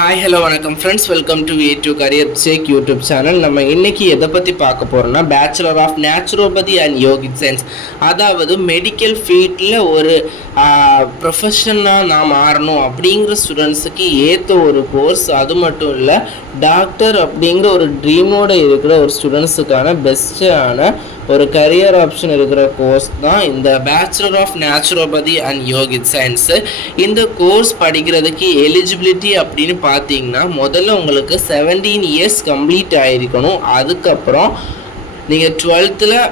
Hi hello வணக்கம் friends, welcome to A2 career சேக் YouTube channel. நம்ம இன்னைக்கு எதை பற்றி பார்க்க போகிறோம்னா bachelor of naturopathy and yogic science. அதாவது மெடிக்கல் ஃபீல்டில் ஒரு ப்ரொஃபஷனாக நான் மாறணும் அப்படிங்கிற ஸ்டூடெண்ட்ஸுக்கு ஏற்ற ஒரு கோர்ஸ். அது மட்டும் இல்லை, டாக்டர் அப்படிங்கிற ஒரு ட்ரீமோடு இருக்கிற ஒரு ஸ்டூடெண்ட்ஸுக்கான பெஸ்ட்டான ஒரு கரியர் ஆப்ஷன் இருக்கிற கோர்ஸ் தான் இந்த bachelor of naturopathy and yogic science. இந்த கோர்ஸ் படிக்கிறதுக்கு எலிஜிபிலிட்டி அப்படின்னு பார்த்தீங்கன்னா முதல்ல உங்களுக்கு 17 இயர்ஸ் கம்ப்ளீட் ஆகிருக்கணும். அதுக்கப்புறம் நீங்கள் 12th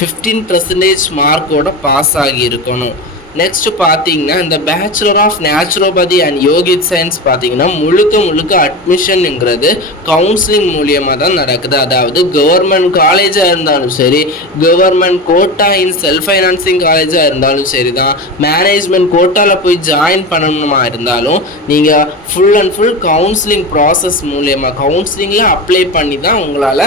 15% மார்க்கோட பாஸ் ஆகியிருக்கணும். நெக்ஸ்ட் பார்த்தீங்கன்னா இந்த bachelor of naturopathy and yogic science பார்த்தீங்கன்னா முழுக்க அட்மிஷனுங்கிறது கவுன்சிலிங் மூலியமாக தான் நடக்குது. அதாவது கவர்மெண்ட் காலேஜாக இருந்தாலும் சரி, government quota in self financing காலேஜாக இருந்தாலும் சரி தான், மேனேஜ்மெண்ட் கோட்டாவில் போய் ஜாயின் பண்ணணுமா இருந்தாலும் நீங்கள் full and full counselling process மூலியமாக கவுன்சிலிங்கில் அப்ளை பண்ணி தான் உங்களால்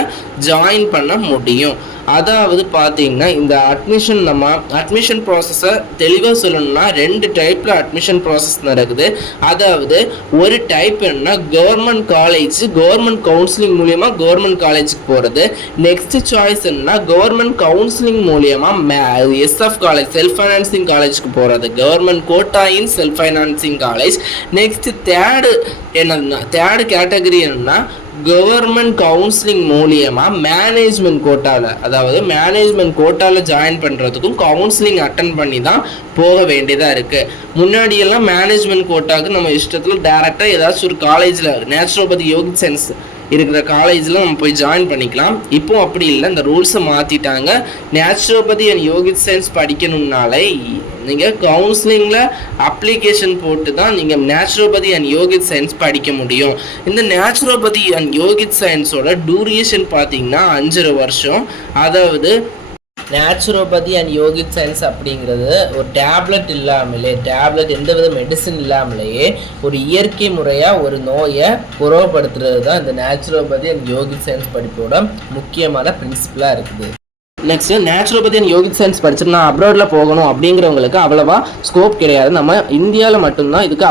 ஜாயின் பண்ண முடியும். அதாவது பார்த்தீங்கன்னா இந்த அட்மிஷன் ப்ராசஸை தெளிவாக சொல்லணும்னா 2 டைப்பில் அட்மிஷன் ப்ராசஸ் நடக்குது. அதாவது ஒரு டைப் என்னன்னா கவர்மெண்ட் காலேஜ், கவர்மெண்ட் கவுன்சிலிங் மூலியமாக கவர்மெண்ட் காலேஜுக்கு போகிறது. நெக்ஸ்ட் சாய்ஸ் என்னன்னா கவர்மெண்ட் கவுன்சிலிங் மூலியமாக SF காலேஜ், செல்ஃப் ஃபைனான்சிங் காலேஜுக்கு போகிறது. Government quota in self financing college. Next third category என்னன்னா கவர்மெண்ட் கவுன்சிலிங் மூலியமாக மேனேஜ்மெண்ட் கோட்டாவில், அதாவது மேனேஜ்மெண்ட் கோட்டாவில் ஜாயின் பண்ணுறதுக்கும் கவுன்சிலிங் அட்டன் பண்ணி தான் போக வேண்டியதாக இருக்குது. முன்னாடியெல்லாம் மேனேஜ்மெண்ட் கோட்டாவுக்கு நம்ம இஷ்டத்தில் டேரெக்டாக ஏதாச்சும் ஒரு காலேஜில் நேச்சுரோபதி யோகிக் சயின்ஸ் இருக்கிற காலேஜில் நம்ம போய் ஜாயின் பண்ணிக்கலாம். இப்போ அப்படி இல்லை, இந்த ரூல்ஸை மாற்றிட்டாங்க. நேச்சுரோபதி அண்ட் யோகிக் சயின்ஸ் படிக்கணும்னாலே நீங்கள் கவுன்சிலிங்கில் அப்ளிகேஷன் போட்டு தான் நீங்கள் நேச்சுரோபதி அண்ட் யோகிக் சயின்ஸ் படிக்க முடியும். இந்த நேச்சுரோபதி அண்ட் யோகிக் சயின்ஸோட டூரேஷன் பார்த்தீங்கன்னா 5.5 வருஷம். அதாவது நேச்சுரோபதி அண்ட் யோகிக் சயின்ஸ் அப்படிங்கிறது ஒரு டேப்லெட் எந்தவித மெடிசன் இல்லாமலேயே ஒரு இயற்கை முறையாக ஒரு நோயை குணப்படுத்துறது தான் இந்த நேச்சுரோபதி அண்ட் யோகிக் சயின்ஸ் படிப்போட முக்கியமான பிரின்சிபலாக இருக்குது. Next naturopathy and yogic science படிச்சுட்டு நான் அப்ராடில் போகணும் அப்படிங்கிறவங்களுக்கு அவ்வளவா ஸ்கோப் கிடையாது. நம்ம இந்தியாவில் மட்டும்தான் இதுக்கு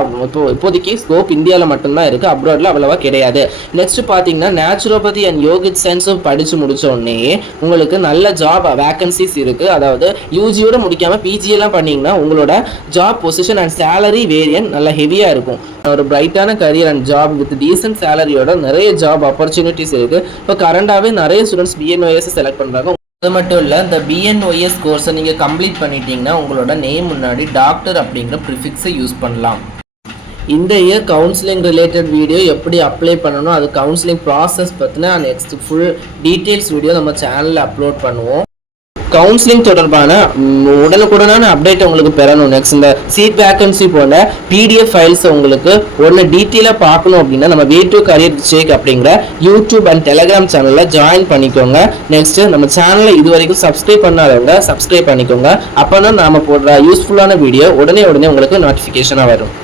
இப்போதைக்கு ஸ்கோப் இந்தியாவில் மட்டும்தான் இருக்குது, அப்ராடில் அவ்வளவா கிடையாது. நெக்ஸ்ட் பார்த்தீங்கன்னா நேச்சுரோபதி அண்ட் யோகிக் சயின்ஸும் படித்து முடித்த உடனே உங்களுக்கு நல்ல ஜாப் வேகன்சிஸ் இருக்குது. அதாவது யூஜியோட முடிக்காமல் பிஜியெல்லாம் பண்ணிங்கன்னா உங்களோட job position and salary variant நல்லா ஹெவியாக இருக்கும். ஒரு பிரைட்டான career and job with decent சேலரியோட நிறைய ஜாப் ஆப்பர்ச்சுனிட்டிஸ் இருக்குது. இப்போ கரண்டாகவே நிறைய ஸ்டூடெண்ட்ஸ் BNOS செலக்ட் பண்ணுறாங்க. அது மட்டும் இல்லை, இந்த BNOS கோர்ஸை நீங்கள் கம்ப்ளீட் பண்ணிட்டீங்கன்னா உங்களோட நேம் முன்னாடி டாக்டர் அப்படிங்கிற ப்ரிஃபிக்ஸை யூஸ் பண்ணலாம். இந்த இயர் கவுன்சிலிங் ரிலேட்டட் வீடியோ எப்படி அப்ளை பண்ணணும், அது கவுன்சிலிங் ப்ராசஸ் பற்றின நெக்ஸ்ட் ஃபுல் டீட்டெயில்ஸ் வீடியோ நம்ம சேனலில் அப்லோட் பண்ணுவோம். கவுன்சிலிங் தொடர்பான உடனுக்குடனான அப்டேட் உங்களுக்கு பெறணும். நெக்ஸ்ட் இந்த சீட் வேகன்சி போல PDF ஃபைல்ஸ் உங்களுக்கு ஒன்று டீட்டெயிலாக பார்க்கணும் அப்படின்னா நம்ம A2 கரியர் சேக் அப்படிங்கிற யூடியூப் அண்ட் டெலிகிராம் சேனலில் ஜாயின் பண்ணிக்கோங்க. நெக்ஸ்ட் நம்ம சேனலை இது வரைக்கும் சப்ஸ்கிரைப் பண்ணாதவங்க சப்ஸ்கிரைப் பண்ணிக்கோங்க. அப்போ தான் நாம் போடுற யூஸ்ஃபுல்லான வீடியோ உடனே உங்களுக்கு நோட்டிஃபிகேஷனாக வரும்.